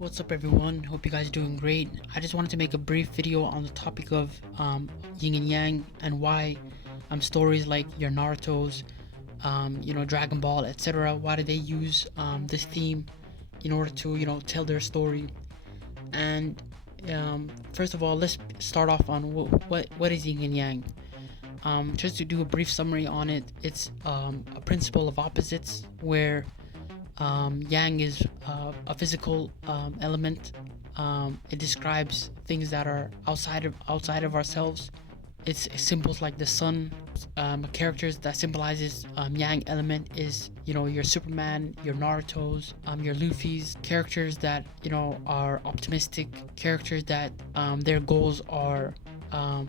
What's up, everyone? Hope you guys are doing great. I just wanted to make a brief video on the topic of Yin and Yang and why stories like your Naruto's, Dragon Ball, etc. Why do they use this theme in order to tell their story? And first of all, let's start off on what is Yin and Yang. Just to do a brief summary on it, it's a principle of opposites where Yang is a physical element. It describes things that are outside of ourselves. It's symbols like the sun. Characters that symbolizes Yang element is your Superman, your Naruto's, your Luffy's. Characters that are optimistic. Characters that their goals are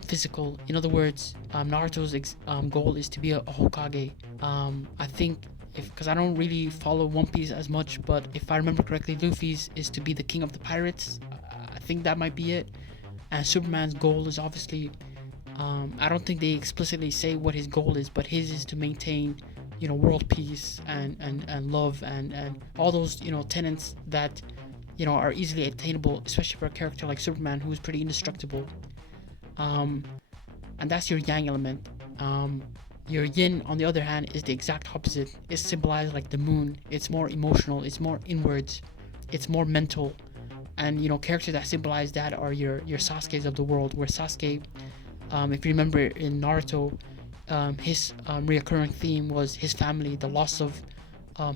physical. In other words, Naruto's goal is to be a Hokage. I think because I don't really follow One Piece as much, but if I remember correctly, Luffy's is to be the king of the pirates. I think that might be it. And Superman's goal is obviously, I don't think they explicitly say what his goal is, but his is to maintain, world peace and love and all those, tenets that, are easily attainable, especially for a character like Superman, who is pretty indestructible. And that's your Yang element. Your Yin, on the other hand, is the exact opposite. It's symbolized like the moon. It's more emotional. It's more inwards. It's more mental. And characters that symbolize that are your Sasuke's of the world. Where Sasuke, if you remember in Naruto, his reoccurring theme was his family, the loss of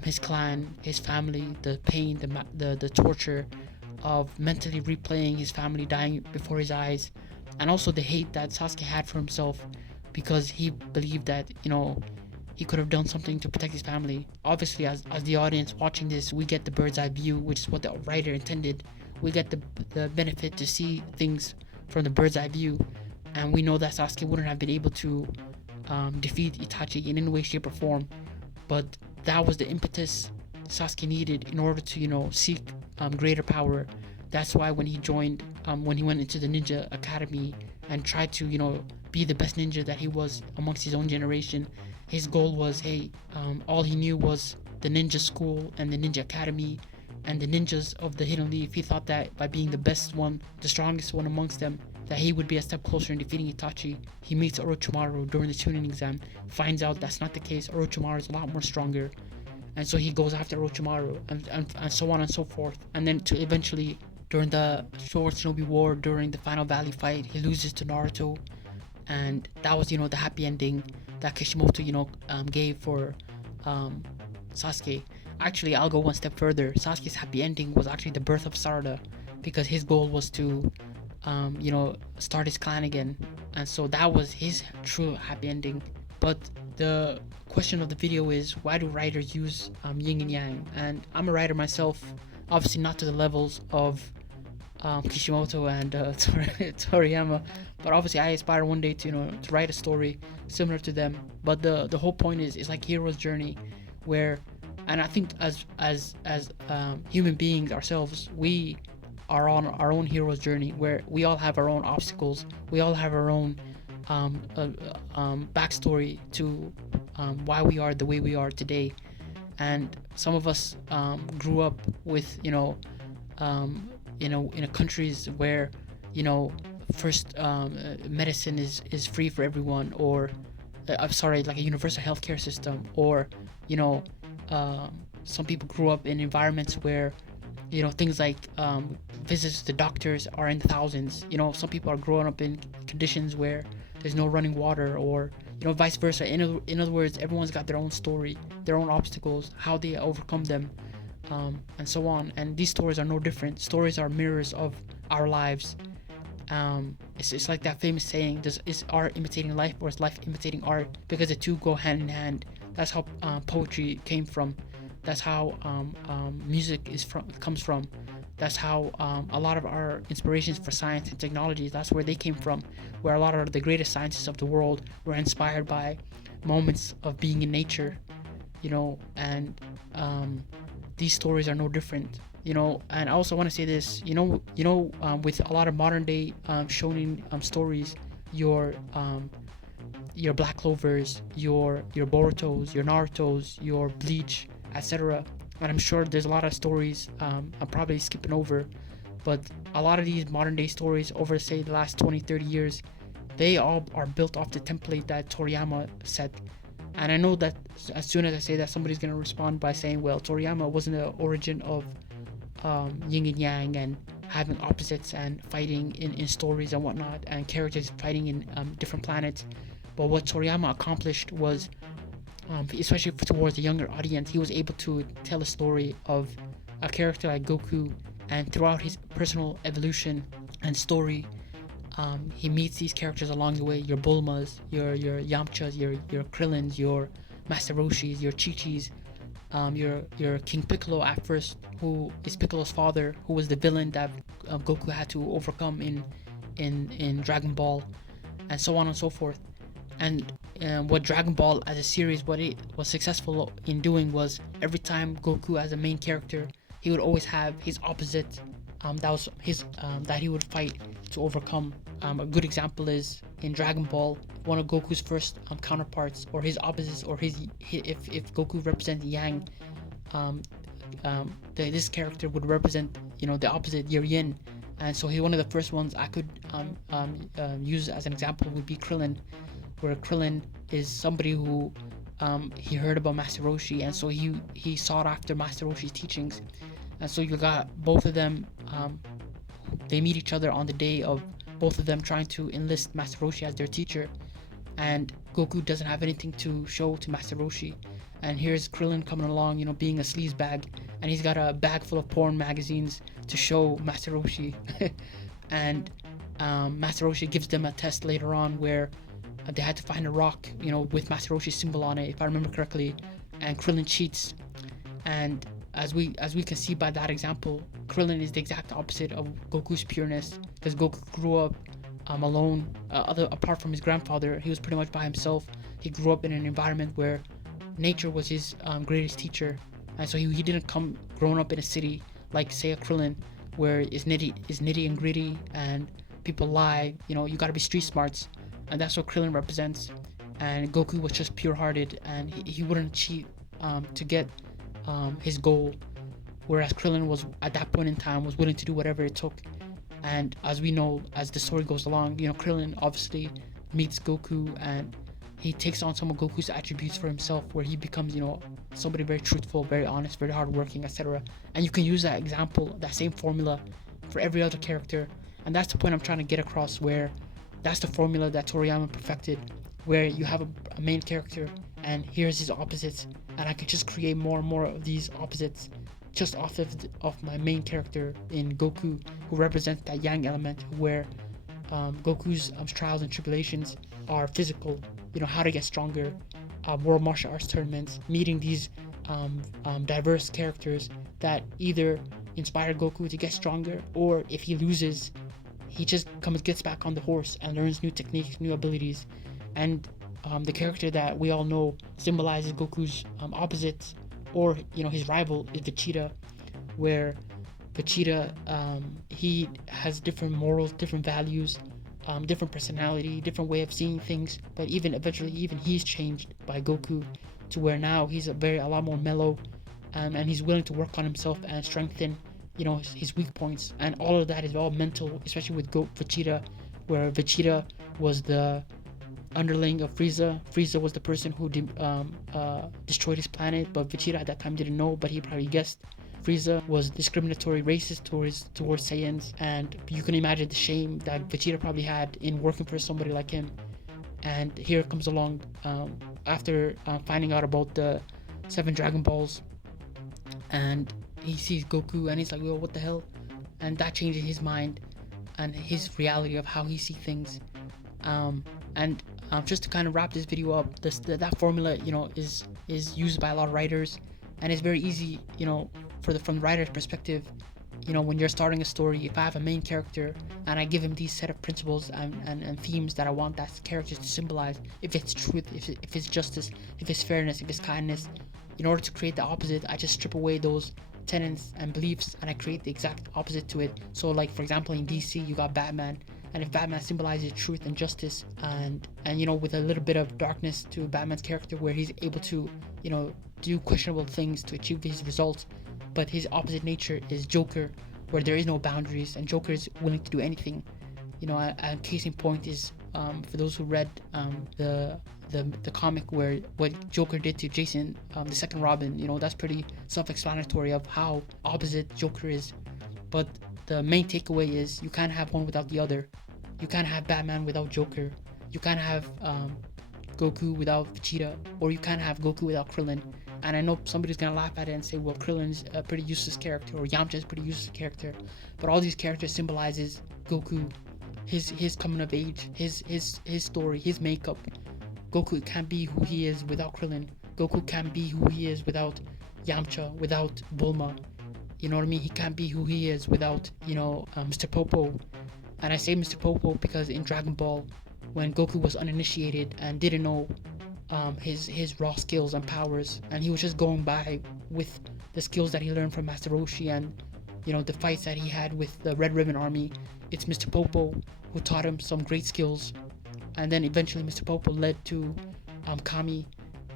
his clan, his family, the pain, the torture of mentally replaying his family dying before his eyes, and also the hate that Sasuke had for himself, because he believed that he could have done something to protect his family. Obviously, as the audience watching this, we get the bird's eye view, which is what the writer intended. We get the benefit to see things from the bird's eye view, and we know that Sasuke wouldn't have been able to defeat Itachi in any way, shape, or form. But that was the impetus Sasuke needed in order to seek greater power. That's why when he joined, when he went into the ninja academy and tried to be the best ninja that he was amongst his own generation, his goal was, hey, all he knew was the ninja school and the ninja academy and the ninjas of the Hidden Leaf. He thought that by being the best one, the strongest one amongst them, that he would be a step closer in defeating Itachi. He meets Orochimaru during the Chunin exam, finds out that's not the case. Orochimaru is a lot more stronger, and so he goes after Orochimaru, and so on and so forth. And then to eventually, during the Short Shinobi War, during the final Valley fight, he loses to Naruto, and that was the happy ending that Kishimoto gave for Sasuke. Actually, I'll go one step further. Sasuke's happy ending was actually the birth of Sarada, because his goal was to start his clan again, and so that was his true happy ending. But the question of the video is, why do writers use Yin and Yang? And I'm a writer myself, obviously not to the levels of Kishimoto and Toriyama, but obviously I aspire one day to write a story similar to them. But the whole point is, it's like hero's journey, where, and I think as human beings ourselves, we are on our own hero's journey, where we all have our own obstacles, we all have our own backstory to why we are the way we are today. And some of us grew up with in a countries where first medicine is free for everyone, or I'm sorry, like a universal healthcare system, or some people grew up in environments where things like visits to doctors are in the thousands. Some people are growing up in conditions where there's no running water, or vice versa. In other words, everyone's got their own story, their own obstacles, how they overcome them, and so on. And these stories are no different. Stories are mirrors of our lives. It's like that famous saying, is art imitating life, or is life imitating art? Because the two go hand in hand. That's how poetry came from. That's how music comes from. That's how a lot of our inspirations for science and technology, that's where they came from, where a lot of the greatest scientists of the world were inspired by moments of being in nature, and these stories are no different. And I also want to say this, with a lot of modern day shonen stories, your Black Clovers, your Borutos, your Narutos, your Bleach, etc. And I'm sure there's a lot of stories I'm probably skipping over, but a lot of these modern day stories over, say, the last 20-30 years, they all are built off the template that Toriyama set. And I know that as soon as I say that, somebody's going to respond by saying, well, Toriyama wasn't the origin of yin and yang and having opposites and fighting in stories and whatnot, and characters fighting in different planets. But what Toriyama accomplished was, especially towards the younger audience, he was able to tell a story of a character like Goku, and throughout his personal evolution and story, he meets these characters along the way: your Bulmas, your Yamchas, your Krillins, your Master Roshis, your Chi-Chis, your King Piccolo at first, who is Piccolo's father, who was the villain that Goku had to overcome in Dragon Ball, and so on and so forth. And what Dragon Ball as a series, what it was successful in doing was, every time Goku as a main character, he would always have his opposite that he would fight to overcome. A good example is in Dragon Ball, one of Goku's first counterparts, or his opposites, or if Goku represents Yang, this character would represent the opposite, your Yin. And so one of the first ones I could use as an example would be Krillin, where Krillin is somebody who he heard about Master Roshi, and so he sought after Master Roshi's teachings. And so you got both of them, they meet each other on the day of both of them trying to enlist Master Roshi as their teacher, and Goku doesn't have anything to show to Master Roshi. And here's Krillin coming along, being a sleaze bag, and he's got a bag full of porn magazines to show Master Roshi. And Master Roshi gives them a test later on where they had to find a rock, with Master Roshi's symbol on it, if I remember correctly, and Krillin cheats. And as we can see by that example, Krillin is the exact opposite of Goku's pureness, because Goku grew up alone. Apart from his grandfather, he was pretty much by himself. He grew up in an environment where nature was his greatest teacher, and so he didn't come growing up in a city like, say, a Krillin, where it's nitty and gritty and people lie. You got to be street smarts, and that's what Krillin represents. And Goku was just pure-hearted, and he wouldn't cheat to get his goal, whereas Krillin was, at that point in time, was willing to do whatever it took. And as we know, as the story goes along, Krillin obviously meets Goku, and he takes on some of Goku's attributes for himself, where he becomes, somebody very truthful, very honest, very hardworking, etc. And you can use that example, that same formula, for every other character. And that's the point I'm trying to get across, where that's the formula that Toriyama perfected, where you have a main character, and here's his opposites, and I could just create more and more of these opposites just off of my main character in Goku, who represents that Yang element, where Goku's trials and tribulations are physical, how to get stronger, world martial arts tournaments, meeting these diverse characters that either inspire Goku to get stronger, or if he loses, he just gets back on the horse and learns new techniques, new abilities. And the character that we all know symbolizes Goku's opposites, or his rival, is Vegeta, where Vegeta, he has different morals, different values, different personality, different way of seeing things, but eventually he's changed by Goku, to where now he's a lot more mellow, and he's willing to work on himself and strengthen his weak points. And all of that is all mental, especially with Vegeta, where Vegeta was the underling of Frieza. Frieza was the person who destroyed his planet, but Vegeta at that time didn't know, but he probably guessed. Frieza was discriminatory, racist towards Saiyans, and you can imagine the shame that Vegeta probably had in working for somebody like him. And here comes along, after finding out about the 7 Dragon Balls, and he sees Goku, and he's like, well, what the hell? And that changes his mind and his reality of how he sees things. And just to kind of wrap this video up, that formula, is used by a lot of writers, and it's very easy, from the writer's perspective. When you're starting a story, if I have a main character and I give him these set of principles and themes that I want that character to symbolize, if it's truth, if it's justice, if it's fairness, if it's kindness, in order to create the opposite, I just strip away those tenets and beliefs, and I create the exact opposite to it. So, like, for example, in DC, you got Batman, And if Batman symbolizes truth and justice, and you know, with a little bit of darkness to Batman's character, where he's able to, you know, do questionable things to achieve his results, but his opposite nature is Joker, where there is no boundaries and Joker is willing to do anything. You know, a case in point is, for those who read the comic, where what Joker did to Jason, the second Robin, you know, that's pretty self-explanatory of how opposite Joker is. But the main takeaway is you can't have one without the other. You can't have Batman without Joker. You can't have Goku without Vegeta, or you can't have Goku without Krillin. And I know somebody's gonna laugh at it and say, well, Krillin's a pretty useless character, or Yamcha's a pretty useless character. But all these characters symbolizes Goku, his coming of age, his story, his makeup. Goku can't be who he is without Krillin. Goku can't be who he is without Yamcha, without Bulma. You know what I mean? He can't be who he is without, you know, Mr. Popo. And I say Mr. Popo because in Dragon Ball, when Goku was uninitiated and didn't know his raw skills and powers, and he was just going by with the skills that he learned from Master Roshi, and you know, the fights that he had with the Red Ribbon Army, it's Mr. Popo who taught him some great skills. And then eventually Mr. Popo led to Kami,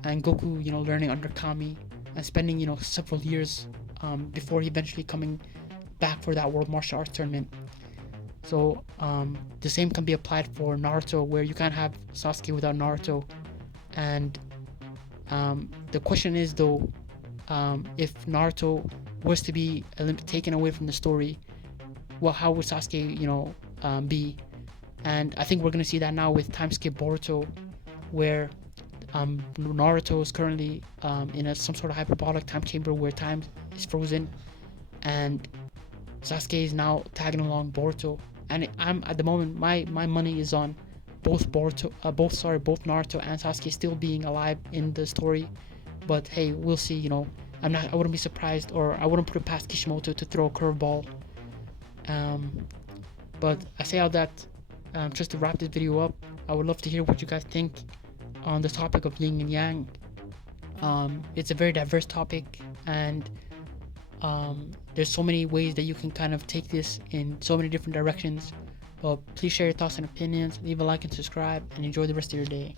and Goku, you know, learning under Kami and spending, you know, several years before he eventually coming back for that World Martial Arts Tournament. So the same can be applied for Naruto, where you can't have Sasuke without Naruto. And the question is, though, if Naruto was to be taken away from the story, well, how would Sasuke, you know, be? And I think we're going to see that now with time skip Boruto, where Naruto is currently in some sort of hyperbolic time chamber where time is frozen, and Sasuke is now tagging along Boruto. And I'm at the moment, my money is on both Naruto and Sasuke still being alive in the story. But hey, we'll see. You know, I wouldn't be surprised, or I wouldn't put it past Kishimoto to throw a curveball. But I say all that just to wrap this video up. I would love to hear what you guys think on the topic of Yin and Yang. It's a very diverse topic, and there's so many ways that you can kind of take this in so many different directions. But please share your thoughts and opinions, leave a like and subscribe, and enjoy the rest of your day.